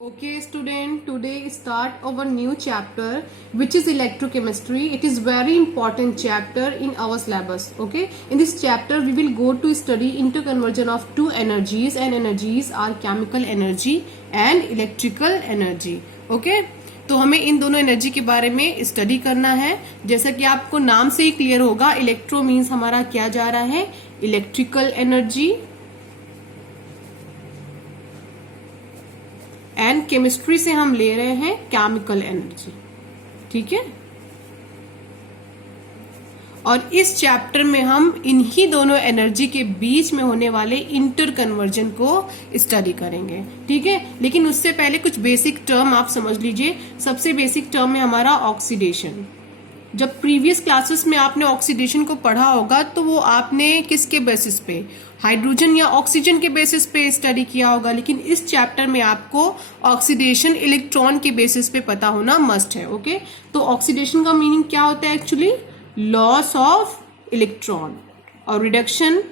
Okay student, today start our new chapter which is electrochemistry. It is very important chapter in our syllabus. Okay, in this chapter we will go to study interconversion of two energies, and energies are chemical energy and electrical energy. Okay, तो हमें इन दोनों energy के बारे में study करना है. जैसा कि आपको नाम से ही क्लियर होगा, इलेक्ट्रो मीन्स हमारा क्या जा रहा है, इलेक्ट्रिकल एनर्जी, एंड केमिस्ट्री से हम ले रहे हैं केमिकल एनर्जी. ठीक है, और इस चैप्टर में हम इन्हीं दोनों एनर्जी के बीच में होने वाले इंटर कन्वर्जन को स्टडी करेंगे. ठीक है, लेकिन उससे पहले कुछ बेसिक टर्म आप समझ लीजिए. सबसे बेसिक टर्म है हमारा ऑक्सीडेशन. जब प्रीवियस क्लासेस में आपने ऑक्सीडेशन को पढ़ा होगा तो वो आपने किसके बेसिस पे, हाइड्रोजन या ऑक्सीजन के बेसिस पे स्टडी किया होगा. लेकिन इस चैप्टर में आपको ऑक्सीडेशन इलेक्ट्रॉन के बेसिस पे पता होना मस्ट है. ओके, तो ऑक्सीडेशन का मीनिंग क्या होता है एक्चुअली, लॉस ऑफ इलेक्ट्रॉन, और reduction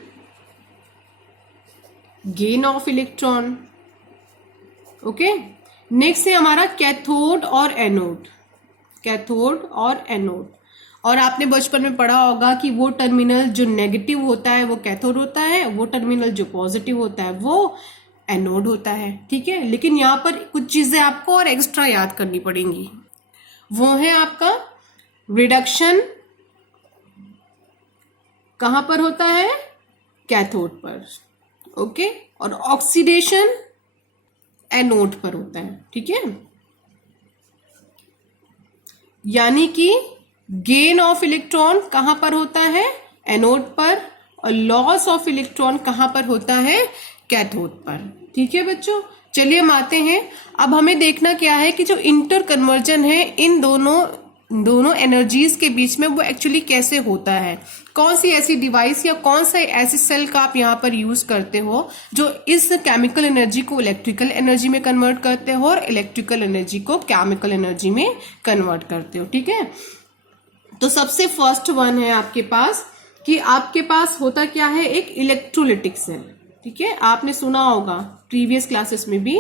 gain of electron. Okay, next है हमारा कैथोड और एनोड. कैथोड और एनोड, और आपने बचपन में पढ़ा होगा कि वो टर्मिनल जो नेगेटिव होता है वो कैथोड होता है, वो टर्मिनल जो पॉजिटिव होता है वो एनोड होता है. ठीक है, लेकिन यहाँ पर कुछ चीजें आपको और एक्स्ट्रा याद करनी पड़ेंगी. वो है आपका रिडक्शन कहां पर होता है, कैथोड पर. ओके, और ऑक्सीडेशन एनोड पर होता है. ठीक है, यानी कि गेन ऑफ इलेक्ट्रॉन कहां पर होता है, एनोड पर, और लॉस ऑफ इलेक्ट्रॉन कहां पर होता है, कैथोड पर. ठीक है बच्चों, चलिए हम आते हैं. अब हमें देखना क्या है कि जो इंटर कन्वर्जन है इन दोनों एनर्जीज के बीच में वो एक्चुअली कैसे होता है. कौन सी ऐसी डिवाइस या कौन सा ऐसी सेल का आप यहाँ पर यूज करते हो जो इस केमिकल एनर्जी को इलेक्ट्रिकल एनर्जी में कन्वर्ट करते हो और इलेक्ट्रिकल एनर्जी को केमिकल एनर्जी में कन्वर्ट करते हो. ठीक है, तो सबसे फर्स्ट वन है आपके पास कि आपके पास होता क्या है, एक इलेक्ट्रोलिटिक सेल. ठीक है, आपने सुना होगा प्रीवियस क्लासेस में भी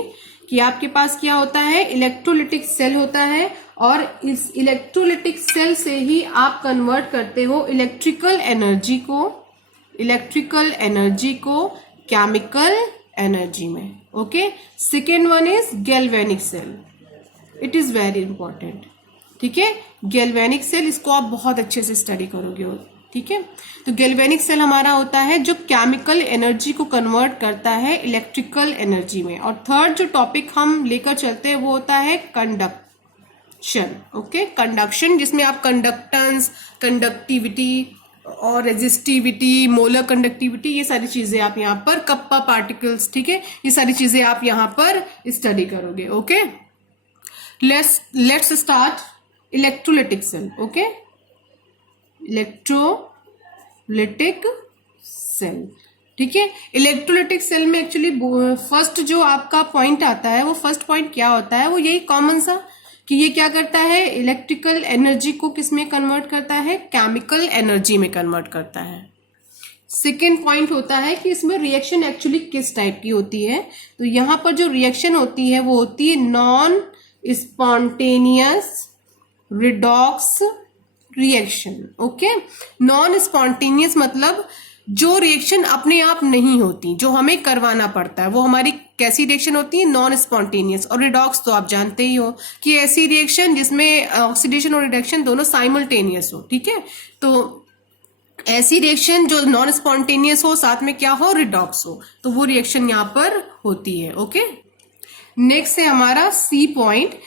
कि आपके पास क्या होता है, इलेक्ट्रोलिटिक सेल होता है, और इस इलेक्ट्रोलिटिक सेल से ही आप कन्वर्ट करते हो इलेक्ट्रिकल एनर्जी को केमिकल एनर्जी में. Okay, second one is galvanic cell. It is very important. ठीक है, गैल्वेनिक सेल, इसको आप बहुत अच्छे से स्टडी करोगे. ठीक है, तो गैल्वेनिक सेल हमारा होता है जो केमिकल एनर्जी को कन्वर्ट करता है इलेक्ट्रिकल एनर्जी में. और थर्ड जो टॉपिक हम लेकर चलते हैं वो होता है कंडक्शन. ओके, कंडक्शन, जिसमें आप कंडक्टेंस, कंडक्टिविटी और रेजिस्टिविटी, मोलर कंडक्टिविटी, ये सारी चीजें आप यहाँ पर, कप्पा पार्टिकल्स, ठीक है, ये सारी चीजें आप यहाँ पर स्टडी करोगे. Okay, let's start electrolytic cell. Okay, electrolytic cell. ठीक है, इलेक्ट्रोलिटिक सेल में एक्चुअली फर्स्ट जो आपका पॉइंट आता है, वो फर्स्ट पॉइंट क्या होता है, वो यही कॉमन सा कि ये क्या करता है, इलेक्ट्रिकल एनर्जी को किस में कन्वर्ट करता है, केमिकल एनर्जी में कन्वर्ट करता है. सेकेंड पॉइंट होता है कि इसमें रिएक्शन एक्चुअली किस टाइप की होती है. तो यहां पर जो रिएक्शन होती है वो होती है non spontaneous redox reaction. Okay, non spontaneous मतलब जो रिएक्शन अपने आप नहीं होती, जो हमें करवाना पड़ता है, वो हमारी कैसी रिएक्शन होती है, नॉन स्पॉन्टेनियस. और रिडॉक्स तो आप जानते ही हो कि ऐसी रिएक्शन जिसमें ऑक्सीडेशन और रिडक्शन दोनों साइमल्टेनियस हो. ठीक है, तो ऐसी रिएक्शन जो नॉन स्पॉन्टेनियस हो, साथ में क्या हो, रिडॉक्स हो, तो वो रिएक्शन यहाँ पर होती है. ओके, नेक्स्ट है हमारा सी पॉइंट.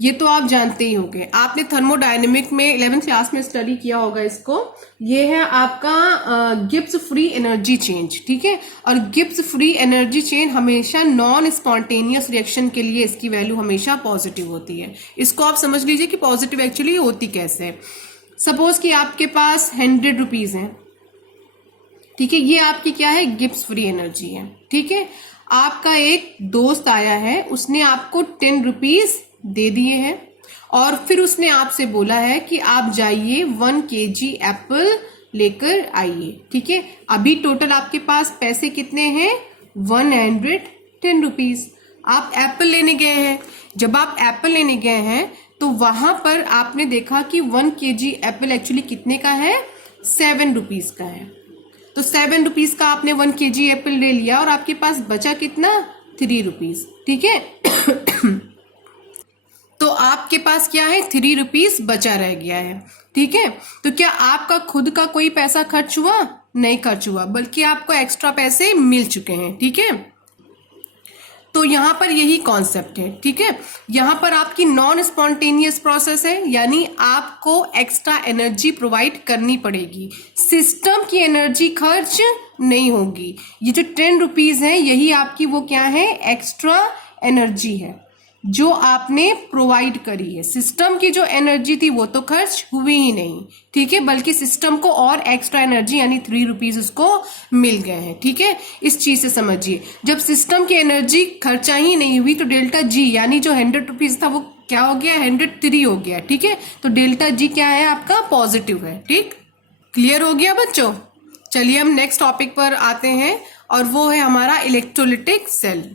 ये तो आप जानते ही होंगे, आपने थर्मोडायनेमिक में 11th क्लास में स्टडी किया होगा इसको. ये है आपका गिब्स फ्री एनर्जी चेंज. ठीक है, और गिब्स फ्री एनर्जी चेंज हमेशा नॉन स्पॉन्टेनियस रिएक्शन के लिए इसकी वैल्यू हमेशा पॉजिटिव होती है. इसको आप समझ लीजिए कि पॉजिटिव एक्चुअली होती कैसे है. सपोज कि आपके पास 100 रुपीज है. ठीक है, ये आपकी क्या है, गिब्स फ्री एनर्जी है. ठीक है, आपका एक दोस्त आया है, उसने आपको 10 रुपीज दे दिए हैं, और फिर उसने आपसे बोला है कि आप जाइए 1 kg एप्पल लेकर आइए. ठीक है, अभी टोटल आपके पास पैसे कितने हैं, 110 रुपीज. आप एप्पल लेने गए हैं, जब आप एप्पल लेने गए हैं तो वहां पर आपने देखा कि 1 kg एप्पल एक्चुअली कितने का है, 7 रुपीज का है। तो 7 रुपीज का आपने 1 kg एप्पल ले लिया और आपके पास बचा कितना, 3 रुपीज, ठीक है। तो आपके पास क्या है, 3 रुपीज बचा रह गया है, ठीक है। तो क्या आपका खुद का कोई पैसा खर्च हुआ, नहीं खर्च हुआ, बल्कि आपको एक्स्ट्रा पैसे मिल चुके हैं, ठीक है। तो यहां पर यही कॉन्सेप्ट है, ठीक है। यहां पर आपकी नॉन स्पॉन्टेनियस प्रोसेस है, यानी आपको एक्स्ट्रा एनर्जी प्रोवाइड करनी पड़ेगी, सिस्टम की एनर्जी खर्च नहीं होगी। ये जो 10 रुपीज है यही आपकी वो क्या है, एक्स्ट्रा एनर्जी है जो आपने प्रोवाइड करी है। सिस्टम की जो एनर्जी थी वो तो खर्च हुई ही नहीं, ठीक है, बल्कि सिस्टम को और एक्स्ट्रा एनर्जी यानी 3 रुपीज उसको मिल गए हैं, ठीक है। इस चीज से समझिए, जब सिस्टम की एनर्जी खर्चा ही नहीं हुई तो डेल्टा जी यानी जो 100 रुपीज था वो क्या हो गया, 103 हो गया, ठीक है। तो डेल्टा जी क्या है आपका, पॉजिटिव है, ठीक। क्लियर हो गया बच्चों। चलिए हम नेक्स्ट टॉपिक पर आते हैं और वो है हमारा इलेक्ट्रोलिटिक सेल।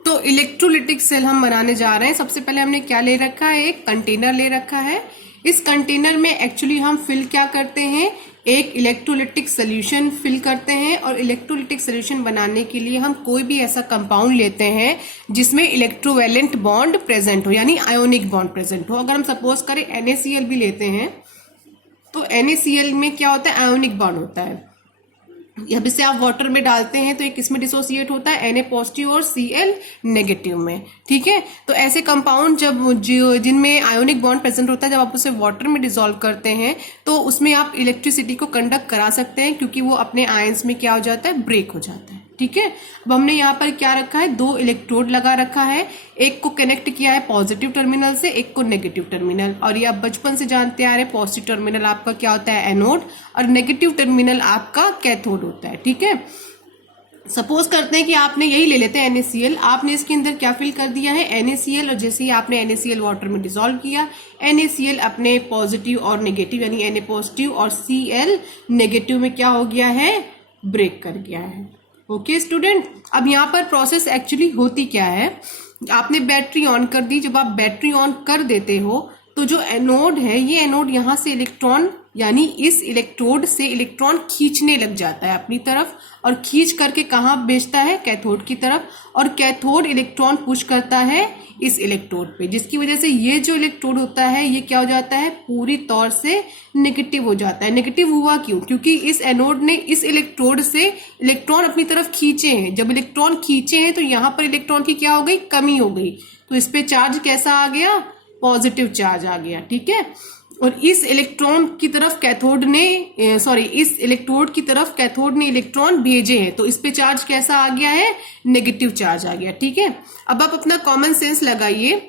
तो इलेक्ट्रोलिटिक सेल हम बनाने जा रहे हैं। सबसे पहले हमने क्या ले रखा है, एक कंटेनर ले रखा है। इस कंटेनर में एक्चुअली हम फिल क्या करते हैं, एक इलेक्ट्रोलिटिक सोल्यूशन फिल करते हैं। और इलेक्ट्रोलिटिक सोल्यूशन बनाने के लिए हम कोई भी ऐसा कंपाउंड लेते हैं जिसमें इलेक्ट्रोवैलेंट बॉन्ड प्रेजेंट हो, यानी आयोनिक बॉन्ड प्रेजेंट हो। अगर हम सपोज करें NaCl भी लेते हैं तो NaCl में क्या होता है, आयोनिक बॉन्ड होता है। अब इसे आप वाटर में डालते हैं तो ये किस में डिसोसिएट होता है, Na पॉजिटिव और Cl नेगेटिव में, ठीक है। तो ऐसे कंपाउंड जब जिनमें आयोनिक बॉन्ड प्रेजेंट होता है, जब आप उसे वाटर में डिसॉल्व करते हैं तो उसमें आप इलेक्ट्रिसिटी को कंडक्ट करा सकते हैं, क्योंकि वो अपने आयंस में क्या हो जाता है, ब्रेक हो जाता है, ठीक है। अब हमने यहाँ पर क्या रखा है, 2 इलेक्ट्रोड लगा रखा है, एक को कनेक्ट किया है पॉजिटिव टर्मिनल से, एक को नेगेटिव टर्मिनल। और ये आप बचपन से जानते आ रहे हैं, पॉजिटिव टर्मिनल आपका क्या होता है, एनोड, और नेगेटिव टर्मिनल आपका कैथोड होता है, ठीक है। सपोज करते हैं कि आपने यही ले लेते हैं NaCl, आपने इसके अंदर क्या फिल कर दिया है, NaCl, और जैसे ही आपने NaCl वाटर में डिसॉल्व किया, NaCl अपने पॉजिटिव और नेगेटिव यानी Na पॉजिटिव और Cl नेगेटिव में क्या हो गया है, ब्रेक कर गया है। ओके स्टूडेंट, अब यहाँ पर प्रोसेस एक्चुअली होती क्या है, आपने बैटरी ऑन कर दी। जब आप बैटरी ऑन कर देते हो तो जो एनोड है, ये एनोड यहाँ से इलेक्ट्रॉन यानी इस इलेक्ट्रोड से इलेक्ट्रॉन खींचने लग जाता है अपनी तरफ, और खींच करके कहाँ भेजता है, कैथोड की तरफ। और कैथोड इलेक्ट्रॉन पुश करता है इस इलेक्ट्रोड पे, जिसकी वजह से ये जो इलेक्ट्रोड होता है ये क्या हो जाता है, पूरी तौर से नेगेटिव हो जाता है। नेगेटिव हुआ क्यों, क्योंकि इस एनोड ने इस इलेक्ट्रोड से इलेक्ट्रॉन अपनी तरफ खींचे हैं। जब इलेक्ट्रॉन खींचे हैं तो यहाँ पर इलेक्ट्रॉन की क्या हो गई, कमी हो गई। तो इस पे चार्ज कैसा आ गया, पॉजिटिव चार्ज आ गया, ठीक है। और इस इलेक्ट्रॉन की तरफ कैथोड ने इस इलेक्ट्रोड की तरफ कैथोड ने इलेक्ट्रॉन भेजे हैं, तो इस पे चार्ज कैसा आ गया है, नेगेटिव चार्ज आ गया, ठीक है। अब आप अपना कॉमन सेंस लगाइए,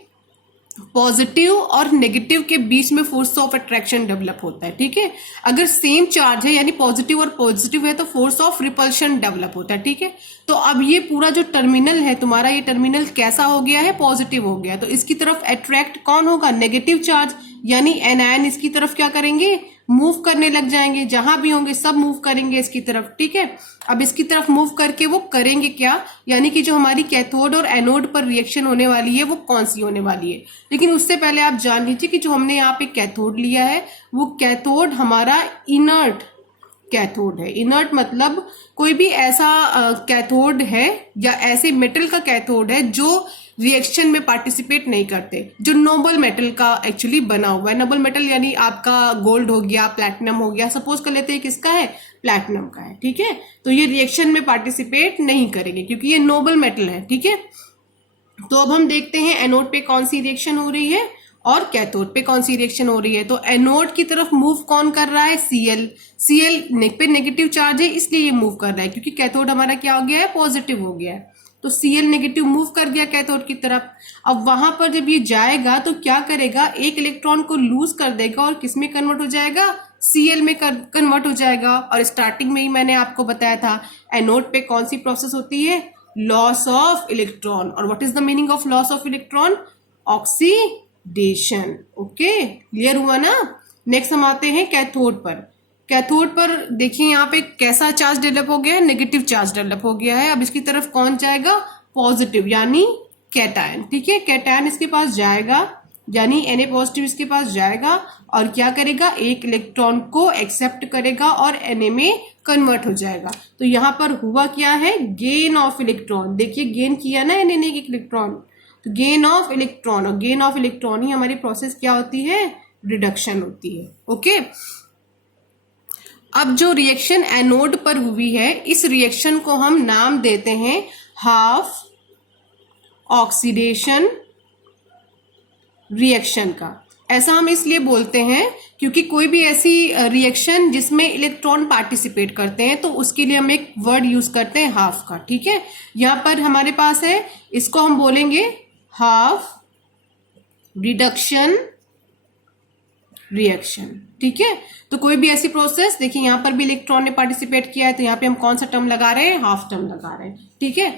पॉजिटिव और नेगेटिव के बीच में फोर्स ऑफ अट्रैक्शन डेवलप होता है, ठीक है। अगर सेम चार्ज है यानी पॉजिटिव और पॉजिटिव है तो फोर्स ऑफ रिपल्शन डेवलप होता है, ठीक है। तो अब ये पूरा जो टर्मिनल है तुम्हारा, ये टर्मिनल कैसा हो गया है, पॉजिटिव हो गया। तो इसकी तरफ अट्रैक्ट कौन होगा, नेगेटिव चार्ज, यानी एनायन इसकी तरफ क्या करेंगे, मूव करने लग जाएंगे। जहां भी होंगे सब मूव करेंगे इसकी तरफ, ठीक है। अब इसकी तरफ मूव करके वो करेंगे क्या, यानी कि जो हमारी कैथोड और एनोड पर रिएक्शन होने वाली है वो कौन सी होने वाली है। लेकिन उससे पहले आप जान लीजिए कि जो हमने यहाँ पे कैथोड लिया है वो कैथोड हमारा इनर्ट कैथोड है। इनर्ट मतलब कोई भी ऐसा कैथोड है या ऐसे मेटल का कैथोड है जो रिएक्शन में पार्टिसिपेट नहीं करते, जो नोबल मेटल का एक्चुअली बना हुआ है। नोबल मेटल यानी आपका गोल्ड हो गया, प्लैटिनम हो गया, सपोज कर लेते हैं किसका है, प्लैटिनम का है, ठीक है। तो ये रिएक्शन में पार्टिसिपेट नहीं करेंगे क्योंकि ये नोबल मेटल है, ठीक है। तो अब हम देखते हैं एनोड पे कौन सी रिएक्शन हो रही है और कैथोड पे कौन सी रिएक्शन हो रही है। तो एनोड की तरफ मूव कौन कर रहा है, Cl पे नेगेटिव चार्ज है इसलिए ये मूव कर रहा है, क्योंकि कैथोड हमारा क्या हो गया है, पॉजिटिव हो गया है। तो Cl नेगेटिव मूव कर गया कैथोड की तरफ। अब वहां पर जब ये जाएगा तो क्या करेगा, एक इलेक्ट्रॉन को लूज कर देगा और किस में कन्वर्ट हो जाएगा, Cl में कन्वर्ट हो जाएगा। और स्टार्टिंग में ही मैंने आपको बताया था एनोड पे कौन सी प्रोसेस होती है, लॉस ऑफ इलेक्ट्रॉन। और what is the meaning of loss of electron, oxidation. Okay, clear हुआ ना। नेक्स्ट हम आते हैं कैथोड पर। कैथोड पर देखिए यहाँ पे कैसा चार्ज डेवलप हो गया है, नेगेटिव चार्ज डेवलप हो गया है। अब इसकी तरफ कौन जाएगा, पॉजिटिव, यानी कैटायन, ठीक है। कैटायन इसके पास जाएगा, यानी Na पॉजिटिव इसके पास जाएगा और क्या करेगा, एक इलेक्ट्रॉन को एक्सेप्ट करेगा और Na में कन्वर्ट हो जाएगा। तो यहाँ पर हुआ क्या है, गेन ऑफ इलेक्ट्रॉन। देखिए गेन किया ना Na ने एक इलेक्ट्रॉन, तो गेन ऑफ इलेक्ट्रॉन, और गेन ऑफ इलेक्ट्रॉन ही हमारी प्रोसेस क्या होती है, रिडक्शन होती है। ओके, अब जो रिएक्शन एनोड पर हुई है, इस रिएक्शन को हम नाम देते हैं हाफ ऑक्सीडेशन रिएक्शन का। ऐसा हम इसलिए बोलते हैं क्योंकि कोई भी ऐसी रिएक्शन जिसमें इलेक्ट्रॉन पार्टिसिपेट करते हैं तो उसके लिए हम एक वर्ड यूज करते हैं हाफ का, ठीक है। यहां पर हमारे पास है, इसको हम बोलेंगे हाफ रिडक्शन रिएक्शन, ठीक है। तो कोई भी ऐसी प्रोसेस, देखिए यहां पर भी इलेक्ट्रॉन ने पार्टिसिपेट किया है, तो यहां पे हम कौन सा टर्म लगा रहे हैं, हाफ टर्म लगा रहे हैं, ठीक है।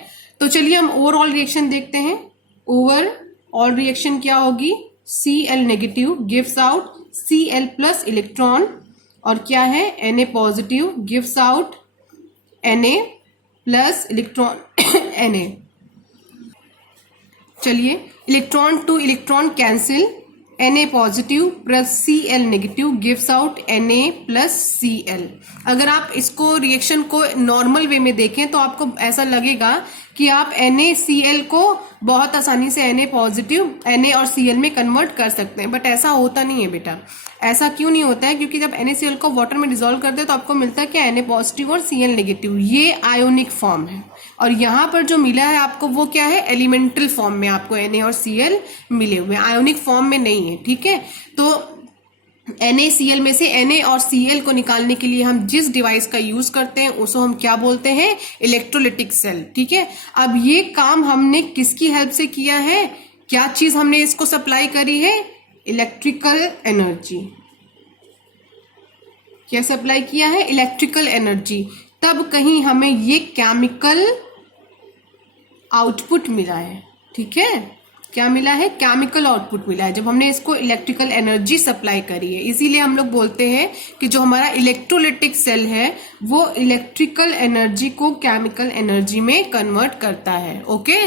तो चलिए हम ओवरऑल रिएक्शन देखते हैं। ओवरऑल रिएक्शन क्या होगी, Cl negative gives out Cl plus electron, और क्या है, Na positive gives out Na plus electron Na। चलिए electron two electron cancel, Na positive plus Cl negative gives out Na plus Cl। अगर आप इसको reaction को नॉर्मल वे में देखें तो आपको ऐसा लगेगा कि आप NaCl को बहुत आसानी से Na पॉजिटिव Na और Cl में कन्वर्ट कर सकते हैं, बट ऐसा होता नहीं है बेटा। ऐसा क्यों नहीं होता है, क्योंकि जब NaCl को वाटर में डिसॉल्व करते हैं तो आपको मिलता है कि Na पॉजिटिव और Cl नेगेटिव, ये आयोनिक फॉर्म है। और यहाँ पर जो मिला है आपको वो क्या है, एलिमेंटल फॉर्म में आपको Na और Cl मिले हुए, आयोनिक फॉर्म में नहीं है, ठीक है। तो NaCl में से Na और Cl को निकालने के लिए हम जिस डिवाइस का यूज करते हैं उसको हम क्या बोलते हैं, इलेक्ट्रोलिटिक सेल, ठीक है। अब ये काम हमने किसकी हेल्प से किया है, क्या चीज हमने इसको सप्लाई करी है, इलेक्ट्रिकल एनर्जी। क्या सप्लाई किया है, इलेक्ट्रिकल एनर्जी। तब कहीं हमें ये केमिकल आउटपुट मिला है, ठीक है। क्या मिला है, केमिकल आउटपुट मिला है जब हमने इसको इलेक्ट्रिकल एनर्जी सप्लाई करी है। इसीलिए हम लोग बोलते हैं कि जो हमारा इलेक्ट्रोलिटिक सेल है वो इलेक्ट्रिकल एनर्जी को केमिकल एनर्जी में कन्वर्ट करता है। ओके।